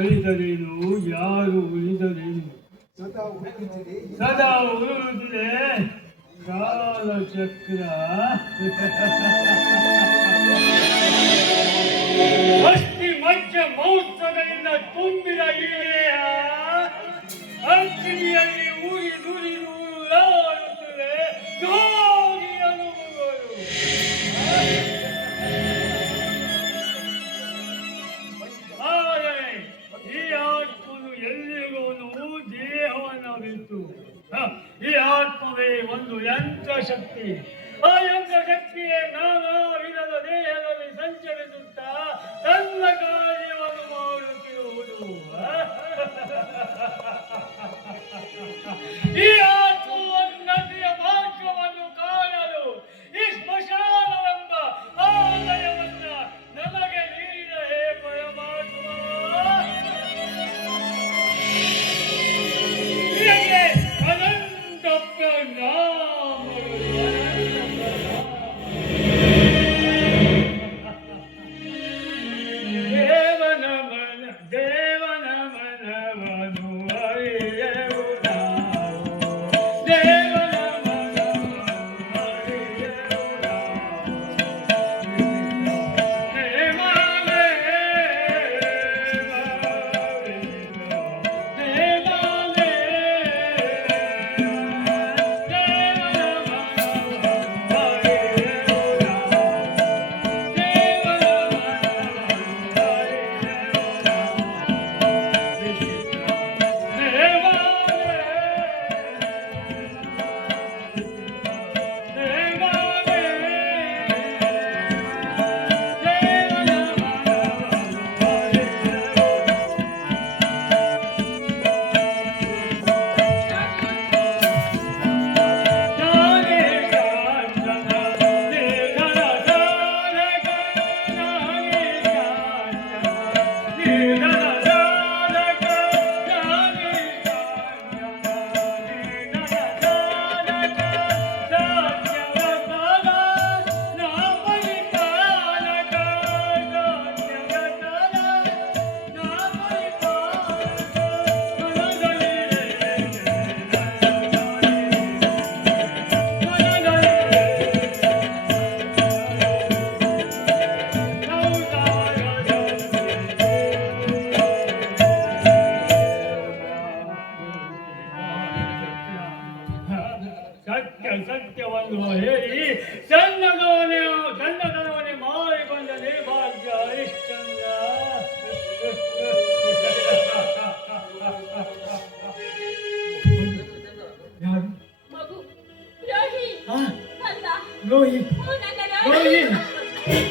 ಒಲಿದರೇನು ಯಾರು ಉಳಿದರೇನು ಸದಾ ಉಳಿದಿದೆ ಕಾಲಚಕ್ರ. ಅಸ್ಥಿ ಮಜ್ಜ ಮೌತ್ಸಗಳಿಂದ ತುಂಬಿದ ಈ ದೇಹ ಅಗ್ನಿಯಲ್ಲಿ ಊರಿ ನುರಿ ನೂರಾಡುತ್ತದೆ ಯೋಗಿ ಅನುಭವಗಳು. ಆದರೆ ಈ ಆತ್ಮನು ಎಲ್ಲಿಗೋನು ದೇಹವನ್ನು ಬಿಟ್ಟು ಈ ಆತ್ಮವೇ ಒಂದು ಯಂತ್ರ ಶಕ್ತಿ. ಆ ಯಂತ್ರ ಶಕ್ತಿಯೇ ನಾನಾ ವಿಧದ ದೇಹದಲ್ಲಿ ಸಂಚರಿಸುತ್ತಾ ತನ್ನ ಕಾರ್ಯವನ್ನು ಮಾಡುತ್ತಿರುವುದು. ಈ ಆತ್ಮೋನ್ನತಿಯ ಮಾರ್ಗವನ್ನು ಕಾಣಲು ಈ ಸ್ಮಶಾನವೆಂಬ ಆಲಯವನ್ನ ನಮಗೆ ನೀಡಿದ ಹೇ ಪರಮಾತ್ಮ, ನಿನಗೆ ಅನಂತ ಪ್ರಣಾಮಗಳು. ದೇವನ ಮನವನ್ನು ಅರಿಯೆವು ನಾವು, ದೇವನ ಮನವನ್ನು ಅರಿಯೆವು ನಾವು. ದೇವನೇ ದೇವನೇ ಸತ್ಯವನ್ನು ಹೇಳಿ ಸಣ್ಣದವನೇ ಮಾರಿಕೊಂಡ ನಿರ್ಭಾಗ್ಯ ಹರಿಶ್ಚಂದ್ರ.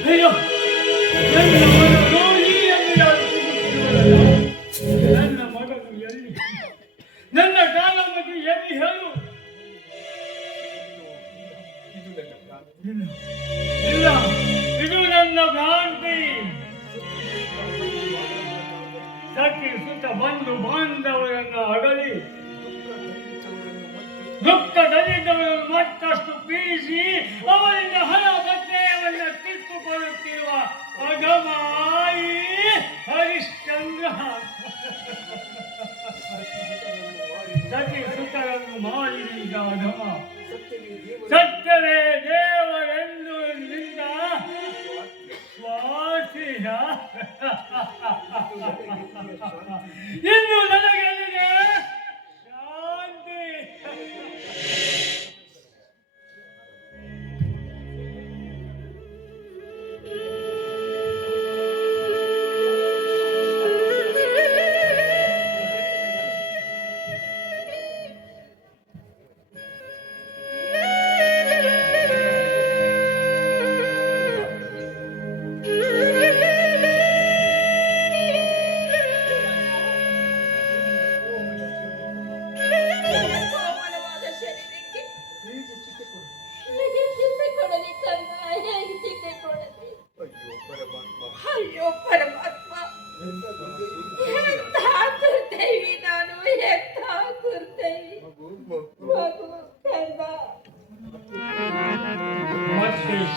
ಅಯ್ಯೋ ನನ್ನ ಮಗನು ಎಲ್ಲಿ? ನನ್ನ ಕಾಲಮಗೆ ಎಲ್ಲಿ ಹೇಳು? ಇಲ್ಲ, ಇದು ನನ್ನ ಭ್ರಾಂತಿ. ಸಖಿ ಸುತ ಬಂಧು ಬಾಂಧವರನ್ನು ಅಗಲಿ ದುಃಖದಲ್ಲಿದ್ದವರನ್ನು ಮತ್ತಷ್ಟು ಪೀಡಿಸಿ ಅವರಿಂದ ಹಣ ಸತ್ಯವನ್ನು ಕಿತ್ತುಕೊಳ್ಳುತ್ತಿರುವ ಅಧಮಾಯಿ ಹರಿಶ್ಚಂದ್ರ. ಸಖಿ ಸುತರನ್ನು ಮಾಡಿದ ಅಧಮ ಸತ್ಯವೇ ದೇವರೆಂದು ನಿಂದ ಸ್ವಾರ್ಥಿಯ. ಇನ್ನು ನನಗೆಲ್ಲಿದೆ ಶಾಂತಿ.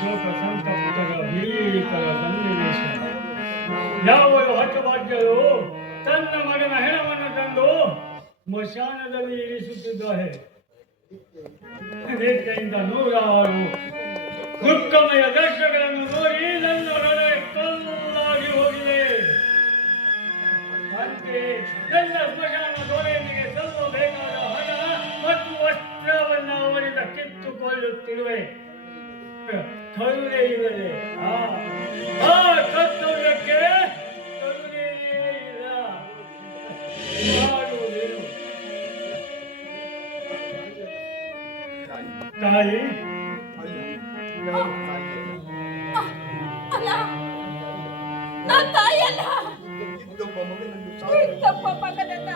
ಶೋಕ ಸಂತಪ್ತರ ಭೀಕರ ಸನ್ನಿವೇಶ. ಯಾವ ಹಠಭಾಗ್ಯರು ತನ್ನ ಮಗನ ಹೆಣವನ್ನು ತಂದು ಸ್ಮಶಾನದಲ್ಲಿ ಇರಿಸುತ್ತಿದ್ದಾರೆ. ಇದರಿಂದ ನೂರಾರು ದುಃಖಮಯ ದೃಶ್ಯಗಳನ್ನು ನೋಡಿ ನನ್ನ ಹೃದಯ ಕಲ್ಲಾಗಿ ಹೋಗಿದೆ. ಅಂತೆ ನನ್ನ ಸ್ಮಶಾನ ದೊರೆಯನಿಗೆ ಸಲ್ಲಬೇಕಾದ ಹಣ ಮತ್ತು ವಸ್ತ್ರವನ್ನು ಅವರಿಂದ ಕಿತ್ತುಕೊಳ್ಳುತ್ತಿರುವೆ. ಕರುಣೆ ಇಲ್ಲದೆ ಆ ಕರ್ತವ್ಯಕ್ಕೆ ಕರುಣೆಯೇ ಇಲ್ಲ. ಮಾಡುವುದೇನು? ತಾಯಿ ಅಲ್ಲ, ನಾನ್ ತಾಯಿಯಲ್ಲ. ತಪ್ಪ ಮಗನನ್ನ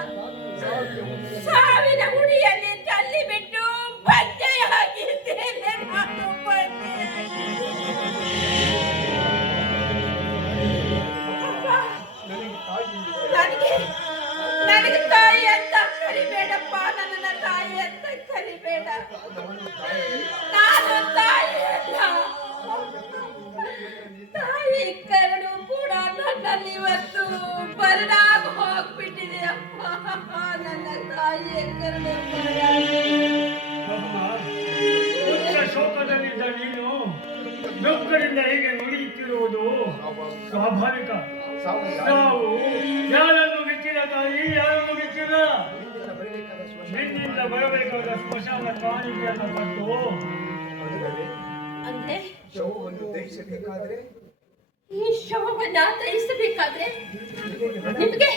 ಸಾವಿನ ಹುಡಿಯಲ್ಲಿ ತಳ್ಳಿ ಬಿಟ್ಟು ಬಂದೆಯಾಗಿದ್ದೇನೆ. ನಾನು ನನಗೆ ತಾಯಿ ಅಂತ ಕರಿಬೇಡಪ್ಪ. ನನ್ನ ತಾಯಿ ಅಂತ ಕರಿಬೇಡ. ನಾನು ತಾಯಿ ಅಲ್ಲ. ತಾಯಿ ಕರುಳು ಕೂಡ ನನ್ನಲ್ಲಿ ಇವತ್ತು ಬರಡಾಗ ಹೋಗ್ಬಿಟ್ಟಿದೆ ಅಪ್ಪ. ನನ್ನ ತಾಯಿಯ ಕರುಳು ಶೋಕದಲ್ಲಿದ್ದ ನೀನು ದುಃಖದಿಂದ ಹೀಗೆ ನುಡಿಯುತ್ತಿರುವುದು ಸ್ವಾಭಾವಿಕ. ನಾವು ಯಾರನ್ನು ಬಿಚ್ಚಿಲ್ಲ ತಾಯಿ, ಯಾರನ್ನು ಬಿಚ್ಚಿಲ್ಲ. ನಿನ್ನಿಂದ ಬರಬೇಕಾದ ಸ್ಮಶಾನ ಕಾಣಿಕೆಯನ್ನು ಕೊಟ್ಟು ಅಂದ್ರೆ ಶವವನ್ನು ದಹಿಸಬೇಕಾದ್ರೆ, ಈ ಶವವನ್ನ ದಹಿಸಬೇಕಾದ್ರೆ ನಿಮಗೆ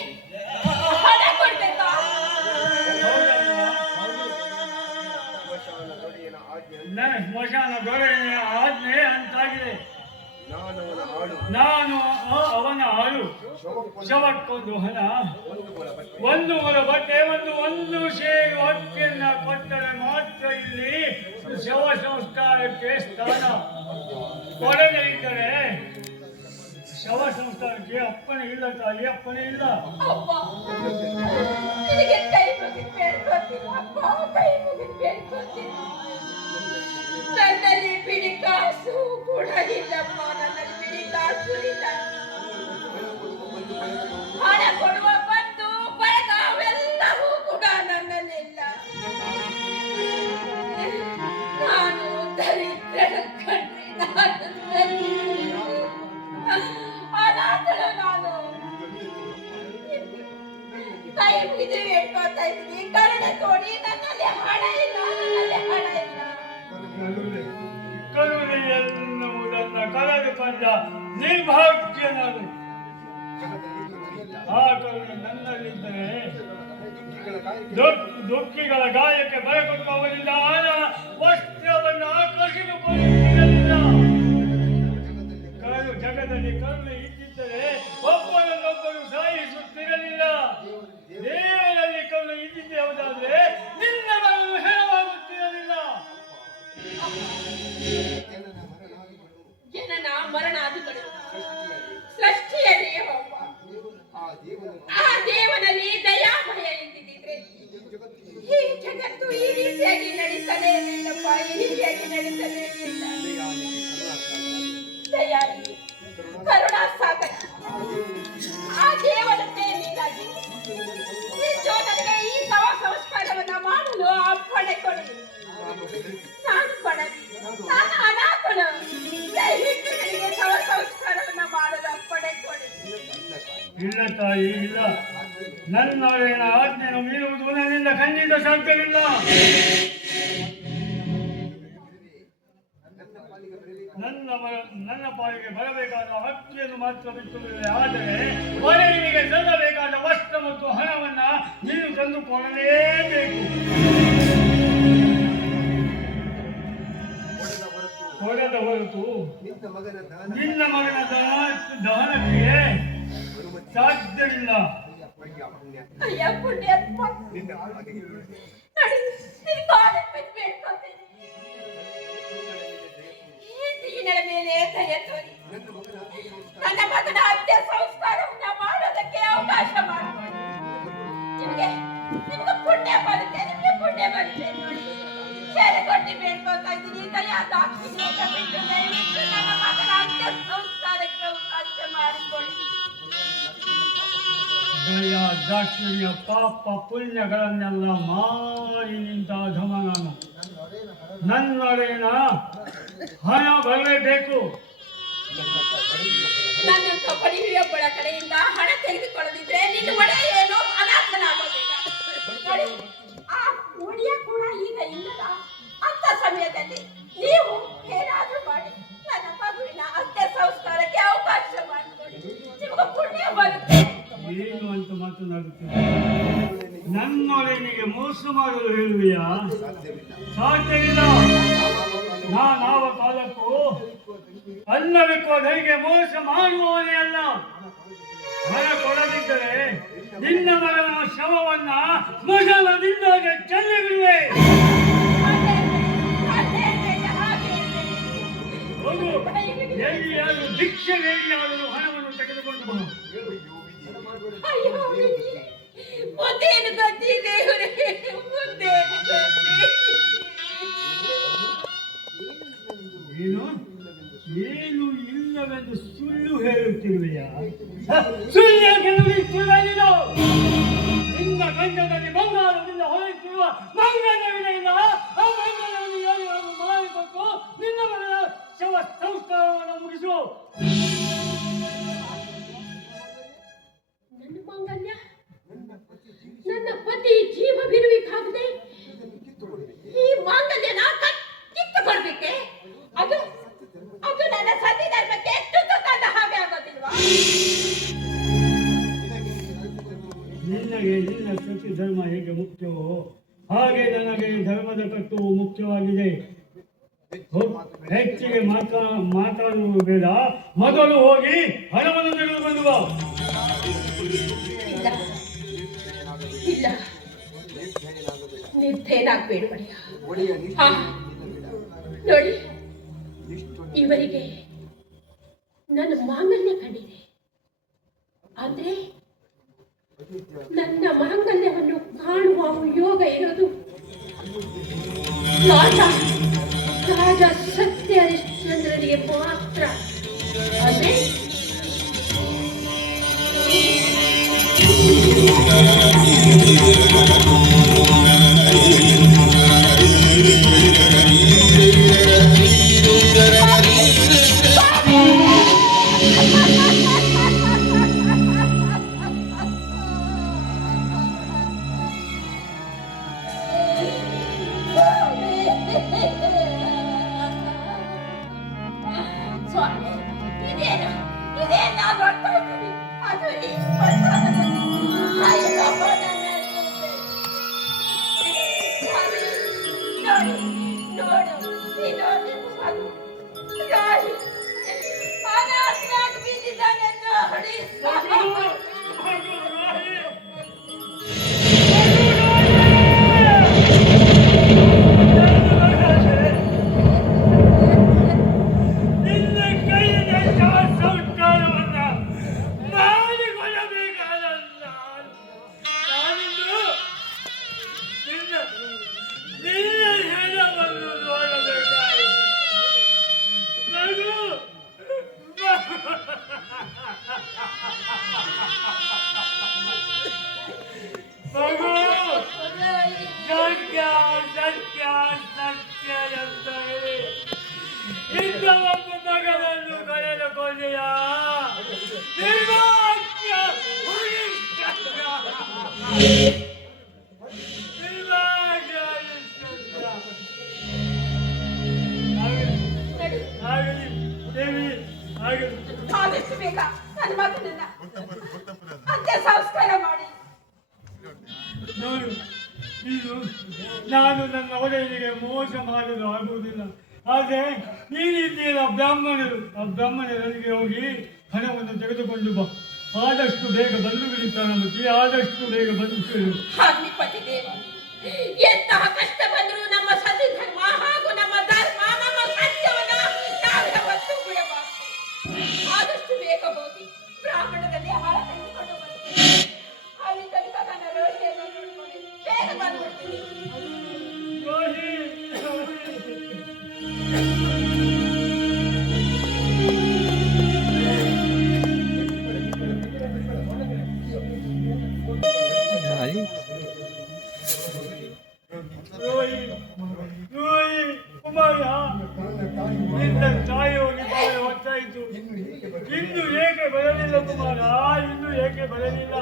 ಹಣ ಕೊಡ್ಬೇಕಾ? ಸ್ಮಶಾನ ದೊರೆಯ ಆಜ್ಞೆ ಅಂತಾಗಿದೆ. ನಾನು ಅವನ ಆಳು. ಶವಕ್ಕೊಂದು ಹಣ, ಒಂದು ಮೊಲ ಬಟ್ಟೆ, ಒಂದು ಸೇರು ಅಕ್ಕಿಯನ್ನ ಕೊಟ್ಟರೆ ಮಾತ್ರ ಇಲ್ಲಿ ಶವ ಸಂಸ್ಕಾರಕ್ಕೆ ಸ್ಥಾನ. ಕೊಡದೆ ಇದ್ದರೆ ಶವ ಸಂಸ್ಕಾರಕ್ಕೆ ಅಪ್ಪಣೆ ಇಲ್ಲ ತಾಯಿ, ಅಪ್ಪಣೆ ಇಲ್ಲ. ಅಪ್ಪ, ನಿನಗೆ ಕೈ ಮುಗಿದು ಬೇಡ್ಕೊತೀನಿ ಅಪ್ಪ, ಕೈ ಮುಗಿದು ಬೇಡ್ಕೊತೀನಿ. ನನ್ನಲ್ಲಿ ಬಿಡಿ ಕಾಸು ಕೂಡ ಇಲ್ಲಪ್ಪ. ನನ್ನಲ್ಲಿ ಬಿಡಿ ಕಾಸು ಇಲ್ಲ. ಹಣ ಕೊಡುವ ಬಂದು ಬಳಗ ಅವೆಲ್ಲವೂ ಕೂಡ ನನ್ನಲ್ಲಿಲ್ಲ. ನಾನು ದರಿದ್ರನ ಕಣ್ರಿ, ನಾನು ಅನಾಥಳು. ನಾನು ಕೈ ಮುಗಿದು ಹೇಳ್ಕೊತಾ ಇದ್ದೀನಿ, ಕರುಣೆ ತೋಡಿ. ನನ್ನಲ್ಲಿ ಹಣ ಇಲ್ಲ, ನನ್ನಲ್ಲಿ ಹಣ ಇಲ್ಲ. ಕರುಣೆ ಎನ್ನುವುದನ್ನ ಕಳೆದುಕೊಂಡ ನಿರ್ಭಾಗ್ಯ ನಾನು. ಆ ಕರುಣೆ ನನ್ನಲ್ಲಿದ್ದರೆ ದುಃಖಿಗಳ ಗಾಯಕ್ಕೆ ಬರಕೊಟ್ಟು ಅವರಿಂದ ಹಣ ವಸ್ತ್ರವನ್ನು ಆಕರ್ಷಿಸಿಕೊಳ್ಳುತ್ತಿರಲಿಲ್ಲ. ಜಗದಲ್ಲಿ ಕರುಣೆ ಇದ್ದಿದ್ದರೆ ಒಬ್ಬರನ್ನೊಬ್ಬರು ಸಾಯಿಸುತ್ತಿರಲಿಲ್ಲ. ದೇವರಲ್ಲಿ ಕರುಣೆ ಇದ್ದಿದ್ದೆ ಯಾವುದಾದ್ರೆ ನಿನ್ನ ಮರಳು ಹೇಳವಾಗುತ್ತಿರಲಿಲ್ಲ. ಜನನ ಮರಣಾದಿಗಳು ಸೃಷ್ಟಿಯಲ್ಲಿ ಒಬ್ಬ ಆ ದೇವನಲ್ಲಿ ದಯಾಮಯ ಎಂದಿದ್ರೆ ಈ ಜಗತ್ತು ಈ ರೀತಿಯಾಗಿ ನಡೀತಲೇ ಇಲ್ಲಪ್ಪ. ಈ ರೀತಿಯಾಗಿ ನಡೀತಲೇ ಇಲ್ಲ. ದಯಾಳಿ, ಕರುಣಾ ಸಾಗರ ಆ ದೇವನನ್ನೇ ನೀನಾಗಿ ನನಗೆ ಈ ಶವ ಸಂಸ್ಕಾರವನ್ನ ಮಾಡಲು ಅಪ್ಪಣೆ ಕೊಡಿ. ನಾನು ಬಡವಿ, ನಾನು ಅನಾಥಳು. ದಯವಿಟ್ಟು ನನಗೆ ಶವ ಸಂಸ್ಕಾರವನ್ನ ಮಾಡಲು ಅಪ್ಪಣೆ ಕೊಡಿ. ಇಲ್ಲ ತಾಯಿ, ಇಲ್ಲ. ನನ್ನ ಆಜ್ಞೆಯನ್ನು ಮೀರುವುದು ನನ್ನಿಂದ ಖಂಡಿತ ಸಾಧ್ಯವಿಲ್ಲ. ನನ್ನ ಪಾಲಿಗೆ ಬರಬೇಕಾದ ಹಕ್ಕಿಯನ್ನು ಮಾತ್ರ ಬಿಟ್ಟುಬಿಡುವೆ. ಆದರೆ ವರನಿಗೆ ಸಲ್ಲಬೇಕಾದ ವಸ್ತ್ರ ಮತ್ತು ಹಣವನ್ನ ನೀನು ತಂದು ಕೊಡಲೇಬೇಕು. ಕೊಡದ ಹೊರತು ನಿನ್ನ ಮಗನ ದಹನಕ್ಕೆ ಸಾಧ್ಯವಿಲ್ಲ. ಅಯ್ಯ ಪುಣ್ಯಾತ್ಮ, ದೀನರ ಮೇಲೆ ದಯ ತೋರಿ ನನ್ನ ಮಗನ ಹತ್ಯೆ ಸಂಸ್ಕಾರವನ್ನ ಮಾಡೋದಕ್ಕೆ ಅವಕಾಶ ಮಾಡಿಕೊಡಿ. ನಿಮಗೆ ಪುಣ್ಯ ಬರುತ್ತೆ, ನಿಮಗೆ ಪುಣ್ಯ ಬರುತ್ತೆ. ಸೇರೆ ಕೊಟ್ಟು ಬೇಡ್ಕೊತಾ ಇದ್ದೀನಿ. ದಯಾ ದಾಕ್ಷಿಣ್ಯ ಬಿಟ್ಟು ದಯವಿಟ್ಟು ನನ್ನ ಮಗನ ಹತ್ಯೆ ಸಂಸ್ಕಾರಕ್ಕೆ ಅವಕಾಶ ಮಾಡಿಕೊಡಿ. ದಯಾ ದಕ್ಷಿಣಿಯ ಪಾಪ ಪುಣ್ಯಗಳನ್ನೆಲ್ಲ ಮಾರಿ ನಿಂತ ಧಮ ನಾನು. ನನ್ನೊಡೆಯನ ಹಣ ಬರಲೇಬೇಕು. ನನ್ನಂತ ಬಡವಿಯೊಬ್ಬಳ ಕಡೆಯಿಂದ ಹಣ ತೆಗೆದುಕೊಳ್ಳದಿದ್ರೆ ನಿನ್ನ ಒಡೆಯ ಏನು ಅನಾಥನಾಗೋದಿಲ್ಲ. ನೋಡಿ, ಆ ಒಡೆಯ ಕೂಡ ಈಗ ಇಲ್ಲದ ಅಂತ ಸಮಯದಲ್ಲಿ ನೀವು ಏನಾದ್ರೂ ಮಾಡಿ ನನ್ನ ಮಗುವಿನ ಅಂತ್ಯ ಸಂಸ್ಕಾರಕ್ಕೆ ಅವಕಾಶ ಮಾಡಿಕೊಡಿ. ನಿಮಗೆ ಪುಣ್ಯ ಬರುತ್ತೆ. ಏನು ಅಂತ ಮಾತನಾಡುತ್ತೀನಿ? ನನ್ನೊಡೆಯನಿಗೆ ಮೋಸ ಮಾಡಲು ಹೇಳುವೆಯಾ? ಸಾಧ್ಯವಿಲ್ಲ. ನಾನಾವ ಕಾಲಕ್ಕೂ ಅನ್ನವಿಕ್ಕೋದರಿಗೆ ಮೋಸ ಮಾಡುವವನೇ ಅಲ್ಲ. ಹಣ ಕೊಡದಿದ್ದರೆ ನಿನ್ನ ಮಗನ ಶವವನ್ನ ಸ್ಮಶಾನದಿಂದ ಚೆಲ್ಲಿ ಹೋಗು. ಎಲ್ಲಿಯಾದರೂ ಭಿಕ್ಷೆ ಬೇಡಿಯಾದರೂ ಹಣವನ್ನು ತೆಗೆದುಕೊಂಡು ಬಾ. ಅಯ್ಯೋ, ಮುಂದೇನು ಗತಿ ದೇವರೇ, ಮುಂದೇನು ಗತಿ? ಏನು ಏನು ಇಲ್ಲವೆಂದು ಸುಳ್ಳು ಹೇಳುತ್ತಿರುವೆಯಾ? ಸುಳ್ಳು ಕೆಲವಿಲ್ಲ. ನಿನ್ನ ಗಂಡನಲ್ಲಿ ಬಂಗಾರದಿಂದ ಹೊರಟಿರುವ ಮಂಗನವಿದೆಯಿಲ್ಲ. ಆ ಮಂಗನವನ್ನು ಯಾರು ಮಾಡಿಕೊಟ್ಟು ನಿನ್ನ ಮಗಳ ಶವ ಸಂಸ್ಕಾರವನ್ನು ಮುಗಿಸು. ನನ್ನ ಮಾಂಗಲ್ಯ ನನ್ನ ಪತಿ ಜೀವ ಬಿರುವಿಕಾಗದೆ ಈ ಮಾಂಗಲ್ಯನ ಕಿತ್ತುಕೊಳ್ಬೇಕೆ? ಅದು ಅದು ನನ್ನ ಸತಿ ಧರ್ಮಕ್ಕೆ ತುತ್ತು ತಂದ ಹಾಗೆ ಆಗೋದಿಲ್ವಾ? ನಿನಗೆ ನಿನ್ನ ಸತಿ ಧರ್ಮ ಹೇಗೆ ಮುಖ್ಯವೋ ಹಾಗೆ ನನಗೆ ಧರ್ಮದ ಕಟ್ಟುವು ಮುಖ್ಯವಾಗಿದೆ. ಹೆಚ್ಚಿಗೆ ಮಾತಾಡುವುದು ಬೇಡ. ಮೊದಲು ಹೋಗಿ ಹಣವನ್ನು ತೆಗೆದುಕೊಂಡು ಬಾ. ಇಲ್ಲ, ನಿರ್ಧೇನಾಗಬೇಡ ಒಡೆಯ. ನೋಡಿ, ಇವರಿಗೆ ನನ್ನ ಮಾಂಗಲ್ಯ ಕಂಡಿದೆ. ಆದ್ರೆ ನನ್ನ ಮಾಂಗಲ್ಯವನ್ನು ಕಾಣುವ ಯೋಗ ಇರೋದು ರಾಜ ಸತ್ಯ ಹರಿಶ್ಚಂದ್ರನಿಗೆ ಮಾತ್ರ. ಆದ್ರೆ ಸ್ವಾಮಿ, ಇದೇನು ನಾನು ನೋಡ್ತಾ ಇದ್ದೀನಿ. ಅದು ಈ ಸ್ಮಶಾನದಲ್ಲಿ. ಅಯ್ಯಪ್ಪ, ಸ್ವಾಮಿ, ನೋಡಿ, ನೋಡು, ಇದು ನಿಮ್ಮ ಮಗು. ನೋಡಿ, ಅನಾಥನಾಗಿ ಬಿದ್ದಿದ್ದಾನೆ ನೋಡಿ. ಇಂಥವೊಂದು ಮಗನನ್ನು ಕಳೆದುಕೊಳ್ಳೆಯಾ? ನಿರ್ಭಾಗ್ಯ ಹರಿಶ್ಚಂದ್ರ, ನಿರ್ಭಾಗ್ಯ ಹರಿಶ್ಚಂದ್ರ. ಆಗಲಿ ದೇವಿ, ಆಗಲಿ. ಆದಷ್ಟು ಬೇಗ ನನ್ನ ಮಗನನ್ನ ಅಂತ್ಯ ಸಂಸ್ಕಾರ ಮಾಡಿ. ನೋಡು, ಇದು ನಾನು ನನ್ನ ಒಡೆಯನಿಗೆ ಮೋಸ ಮಾಡಲು ಆಗುವುದಿಲ್ಲ. ಆದರೆ ನೀನಿದ್ದೀರ ಬ್ರಾಹ್ಮಣರು, ಆ ಬ್ರಾಹ್ಮಣರಿಗೆ ಹೋಗಿ ಹಣವನ್ನು ತೆಗೆದುಕೊಂಡು ಬಾ. ಆದಷ್ಟು ಬೇಗ ಬಂದು ಬಿಡುತ್ತಾನೆ. ಆದಷ್ಟು ಬೇಗ ಬಂದು ಕೇಳು. ಅಗ್ನಿಪತಿ ದೇವ, ಎಂತಹ ಕಷ್ಟ ಬಂದರೂ ನಮ್ಮ ಸತಿ ಧರ್ಮ ಹಾಗೂ ನಮ್ಮ ಧರ್ಮ, ನಮ್ಮ ಸತ್ಯವನ್ನ ನಾವ್ಯಾವತ್ತೂ ಬಿಡಬಾರದು. ಆದಷ್ಟು ಬೇಗ ಹೋಗಿ ಬ್ರಾಹ್ಮಣದಲ್ಲಿ ಹಣ ತೆಗೆದುಕೊಂಡು ಬರ್ತೀನಿ. ಅಲ್ಲಿ ತನಕ ನನ್ನ ರೋಹಿಯನ್ನು ನೋಡ್ಕೊಂಡು ಬೇಗ ಬಂದ್ಬಿಡ್ತೀನಿ. ರೋಹಿ ತಾಯ ನಿನ್ನ ತಾಯಿ ಹೋಗಿದ್ದಾಳೆ ಹೊತ್ತಾಯಿತು. ಇನ್ನು ಏಕೆ ಬರಲಿಲ್ಲ ಕುಮಾರ, ಇನ್ನು ಏಕೆ ಬರಲಿಲ್ಲ?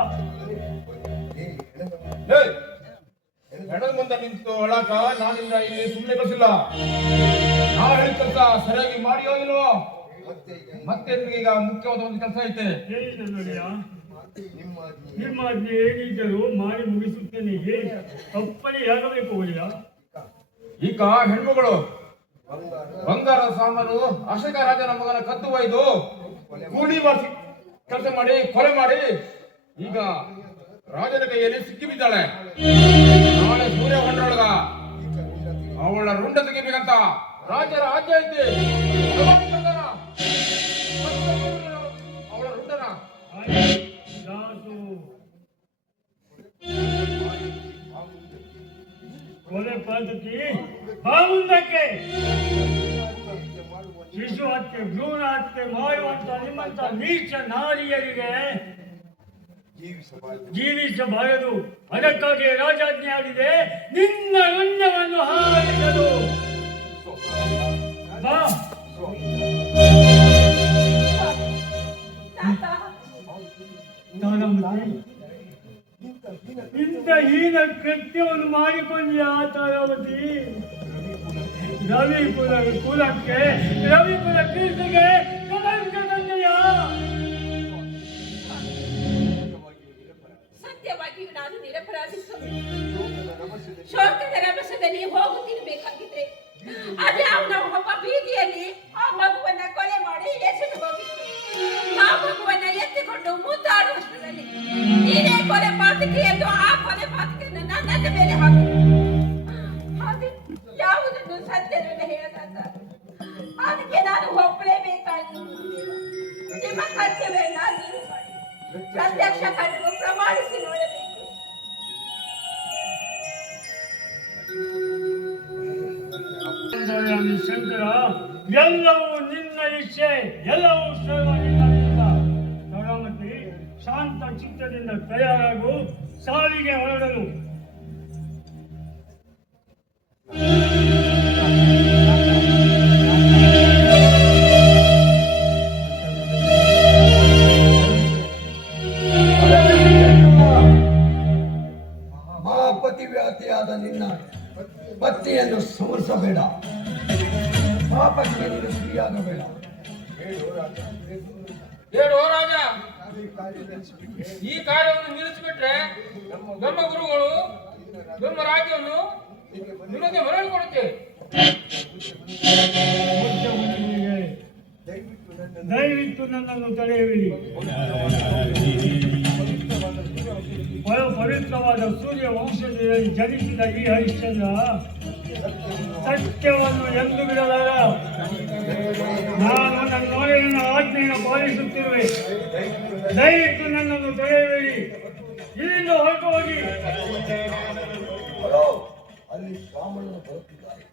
ಹೆಣದ ಮುಂದೆ ನಿಂತು ಒಳಕ ನಾನಿಂದ ಇಲ್ಲಿ ಸುಮ್ಮನೆ ಕಳಿಸಿಲ್ಲ. ನಾ ಹೇಳಿದ ಕೆಲಸ ಸರಿಯಾಗಿ ಮಾಡಿಯೋ ಇಲ್ವೋ? ಮತ್ತೆ ಈಗ ಮುಖ್ಯವಾದ ಒಂದು ಕೆಲಸ ಐತೆ. ಹೇಳಿದ ನೋಡಿಯ, ನಿಮ್ಮ ಆಜ್ಞೆ ಏನಿದ್ದರೂ ಮಾಡಿ ಮುಗಿಸುತ್ತೇನೆ. ಅಪ್ಪಣೆ ಯಾಗಬೇಕು ಒಳ್ಳೆಯ. ಈಗ ಹೆಣ್ಮಗಳು ಬಂಗಾರ ಸಾಮಾನು ಅಶೋಕ ರಾಜನ ಮಗನ ಕದ್ದು ಒಯ್ದು ಕೂಲಿ ಮಾಡಿಸಿ ಕೆಲಸ ಮಾಡಿ ಕೊಲೆ ಮಾಡಿ ಈಗ ರಾಜನ ಕೈಯಲ್ಲಿ ಸಿಕ್ಕಿ ಬಿದ್ದಾಳೆ. ನಾಳೆ ಸೂರ್ಯ ಹೊಂಡೊಳಗ ಅವಳ ರುಂಡ ತೆಗಿಬೇಕಂತ ರಾಜರ ಆಜ್ಞೆ ಐತಿ. ಅವಳ ರುಂಡನ ಕೊಲೆ ಪದ್ಧತಿ ಮುಂದಕ್ಕೆ ಶಿಶು ಹತ್ಯೆ ಭ್ರೂಣ ಹತ್ಯೆ ಮಾಡುವಂತ ನಿಮ್ಮಂತ ನೀಚ ನಾರಿಯರಿಗೆ ಜೀವಿಸಬಾರದು. ಅದಕ್ಕಾಗಿ ರಾಜಾಜ್ಞೆ ಆಗಿದೆ ನಿನ್ನ ರುಂಡವನ್ನು ಹಾರಿಸಲು. ಬಾ ಇಂಥ ಹೀನ ಕೃತ್ಯವನ್ನು ಮಾಡಿಕೊಂಡ್ಯಾ ತಾರಾವತಿ? ಕುಲಕ್ಕೆ ರವಿಕುಲ ಕೀರ್ತಿಗೆ ಕಳಂಕ ತಂದೆಯಾ? ಸತ್ಯವಾಗಿಯೂ ನಾನು ನಿರಪರಾಧಿ. ಶೋಕದ ರಭಸದಲ್ಲಿ ಹೋಗುತ್ತಿರಬೇಕಾಗಿದ್ರೆ ಅದೇ ಅವನ ಒಬ್ಬ ಬೀದಿಯಲ್ಲಿ ಆ ಮಗುವನ್ನ ಕೊಲೆ ಮಾಡಿ ಎಸೆದು ಹೋಗಿತ್ತು. ಆ ಮಗುವನ್ನ ಎತ್ತಿಕೊಂಡು ಮುದ್ದಾಡುವಷ್ಟರಲ್ಲಿ ನೀನೇ ಕೊಲೆ ಪಾತಕಿ ಎಂದು ಆ ಕೊಲೆ ಪಾತಕಿಯನ್ನು ನನ್ನ ಮೇಲೆ ಹಾಕಿ ಹಾಗೆ ಯಾವುದನ್ನು ಸತ್ಯವನ್ನು ಹೇಳದಂತ ಅದಕ್ಕೆ ನಾನು ಒಪ್ಪಲೇಬೇಕಾಗಿ ನಿಮ್ಮ ಕರ್ತವ್ಯವನ್ನು ನೀವು ಮಾಡಿ ಪ್ರತ್ಯಕ್ಷ ಕಂಡು ಪ್ರಮಾಣಿಸಿ ನೋಡಬೇಕು. ಶಂಕರ, ಎಲ್ಲವೂ ನಿನ್ನ ಇಚ್ಛೆ, ಎಲ್ಲವೂ ಸರ್ವ ನಿನ್ನ. ತಾರಾಮತಿ, ಶಾಂತ ಚಿತ್ತದಿಂದ ತಯಾರಾಗು, ಸಾವಿಗೆ ಹೊರಡಲು. ಮಹಾಪತಿವ್ಯಾತಿಯಾದ ನಿನ್ನ ಪತ್ನಿಯನ್ನು ಸಮರಿಸಬೇಡ, ಪಾಪಕ್ಕೆ ನೀನು ಗುರಿಯಾಗಬೇಡ. ಹೇಳು ರಾಜ, ಈ ಕಾರ್ಯವನ್ನು ನಿಲ್ಲಿಸಿಬಿಟ್ರೆ ನಮ್ಮ ಗುರುಗಳು ನಮ್ಮ ರಾಜ್ಯವನ್ನು ನಿಮಗೆ ಮರಳಿಕೊಡುತ್ತೆ. ದಯವಿಟ್ಟು ನನ್ನನ್ನು ತಡೆಯಬೇಡಿ. ಪವಿತ್ರವಾದ ಸೂರ್ಯ ವಂಶದಲ್ಲಿ ಜನಿಸಿದ ಈ ಹರಿಶ್ಚಂದ್ರ ಸತ್ಯವನ್ನು ಎಂದು ಬಿಡಲಾರ. ನಾನು ನನ್ನ ಒಡೆಯನ ಆಜ್ಞೆಯನ್ನು ಪಾಲಿಸುತ್ತಿರುವೆ. ದಯವಿಟ್ಟು ನನ್ನನ್ನು ತಡೆಯಬೇಡಿ. ಇಲ್ಲಿಂದ ಹೊರಟು ಹೋಗಿ. ಅಲ್ಲಿ ಬ್ರಾಹ್ಮಣರು ಬರುತ್ತಿದ್ದಾರೆ.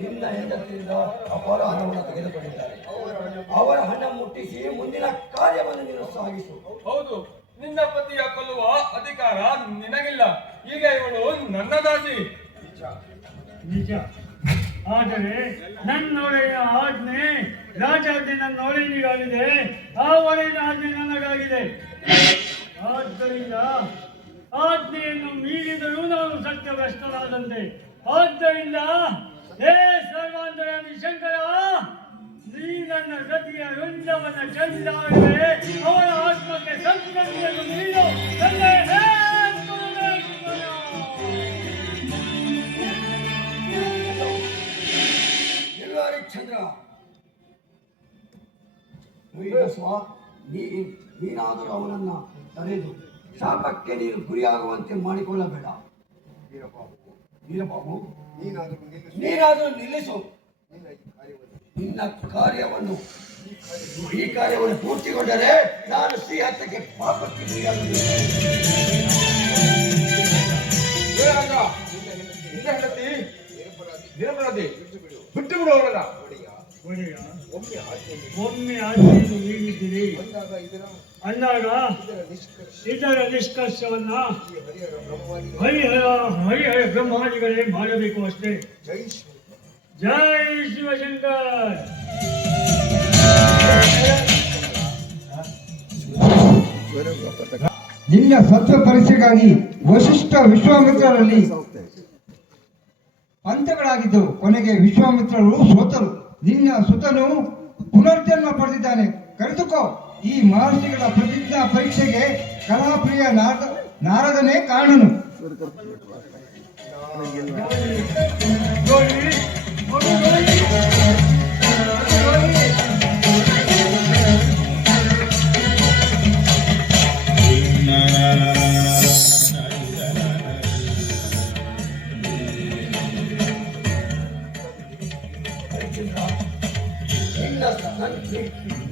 ನಿನ್ನ ಹೆಂಡತಿಯಿಂದ ಅಪಾರ ಹಣವನ್ನು ತೆಗೆದುಕೊಂಡಿದ್ದಾರೆ. ಅವರ ಹಣ ಮುಟ್ಟಿಸಿ ಮುಂದಿನ ಕಾರ್ಯವನ್ನು ನೀನು ಸಾಗಿಸು. ಹೌದು, ನಿನ್ನ ಪತಿಯ ಕೊಲ್ಲುವ ಅಧಿಕಾರ ನಿನಗಿಲ್ಲ. ಈಗ ಇವಳು ನನ್ನ ದಾಸಿ. ನಿಜ. ಆದರೆ ನನ್ನೊಡೆಯ ಆಜ್ಞೆ ರಾಜಾಜ್ಞೆ ನನ್ನ ಒಡೆಯನಿಗಾಗಿದೆ, ಆ ಒಡೆಯನ ಆಜ್ಞೆ ನನಗಾಗಿದೆ. ಆದ್ದರಿಂದ ಆಜ್ಞೆಯನ್ನು ಮೀರಿದರೂ ನಾನು ಸತ್ಯಭ್ರಷ್ಟನಾದಂತೆ. ಆದ್ದರಿಂದ ಹೇ ಸರ್ವಾಂತರ್ಯಾಮಿ ಶಂಕರ, ನೀ ನನ್ನ ಸತಿಯ ರುಂಡವನ್ನ ಚೆಂದಾಡುವೆ, ಅವರ ಆತ್ಮಕ್ಕೆ ಸಂತತಿಯನ್ನು ನೀನು. ಚಂದ್ರ, ನೀನಾದರೂ ಅವನನ್ನ ತಡೆದು ಶಾಪಕ್ಕೆ ನೀನು ಗುರಿಯಾಗುವಂತೆ ಮಾಡಿಕೊಳ್ಳಬೇಡ. ವೀರಬಾಬು, ನೀನಾದರೂ ನಿಲ್ಲಿಸು. ನಿನ್ನ ಕಾರ್ಯವನ್ನು ಈ ಕಾರ್ಯವನ್ನು ಪೂರ್ತಿಗೊಂಡರೆ ನಾನು ಶ್ರೀಹತ್ತಕ್ಕೆ ಪಾಪಕ್ಕೆ ಗುರಿಯಾಗಬೇಕು. ಬಿಟ್ಟು ಬಿಡು ಅವರನ್ನ. ಒಮ್ಮೆ ಆಜ್ಞೆಯನ್ನು ನೀಡಿದ್ದೀರಿ ಅಂದಾಗ ಇದರ ನಿಷ್ಕರ್ಷವನ್ನ ಹರಿಹರ ಬ್ರಹ್ಮಾದಿಗಳೇ ಮಾಡಬೇಕು ಅಷ್ಟೇ. ಜೈ ಶಿವಶಂಕರ್. ನಿನ್ನ ಸತ್ವ ಪರೀಕ್ಷೆಗಾಗಿ ವಶಿಷ್ಠ ವಿಶ್ವಾಮಿತ್ರರಲ್ಲಿ ಪಂಥಗಳಾಗಿದ್ದವು. ಕೊನೆಗೆ ವಿಶ್ವಾಮಿತ್ರರು ಸೋತರು. ನಿನ್ನ ಸುತನು ಪುನರ್ಜನ್ಮ ಪಡೆದಿದ್ದಾನೆ. ಕರೆದುಕೋ. ಈ ಮಹರ್ಷಿಗಳ ಪ್ರತಿಜ್ಞಾ ಪರೀಕ್ಷೆಗೆ ಕಲಾಪ್ರಿಯ ನಾರದನೇ ಕಾರಣನು.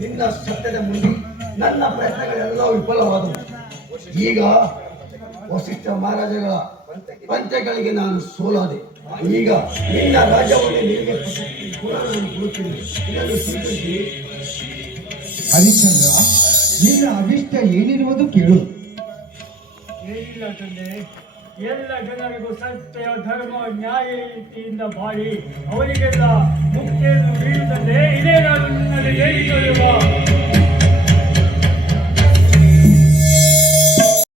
ನಿನ್ನ ಸತ್ಯದ ಮುಂದೆ ನನ್ನ ಪ್ರಯತ್ನಗಳೆಲ್ಲ ವಿಫಲವಾದವು. ಈಗ ವಸಿಷ್ಠ ಮಹಾರಾಜಗಳ ಪಂಚಗಳಿಗೆ ನಾನು ಸೋಲಾದೆ. ಈಗ ನಿನ್ನ ರಾಜ್ಯವನ್ನು ನಿನಗೆ ಪುನಃ ನಾನು ಕೊಡುತ್ತೇನೆ. ಇದನ್ನು ಸ್ವೀಕರಿಸಿ. ಹರಿಶ್ಚಂದ್ರ, ನಿನ್ನ ಅಭಿಷ್ಟ ಏನಿರುವುದು ಕೇಳು. ಏನಿಲ್ಲ ತಂದೆ, ಎಲ್ಲ ಜನರಿಗೂ ಸತ್ಯ ಧರ್ಮ ನ್ಯಾಯ ರೀತಿಯಿಂದ ಬಾಳಿ ಅವರಿಗೆಲ್ಲ ಮುಕ್ತಿಯನ್ನು ನೀಡುತ್ತದೆ. ಇದೇ ನಾನು ನಿನ್ನಲ್ಲಿ ಹೇಳಿಕೊಳ್ಳುವ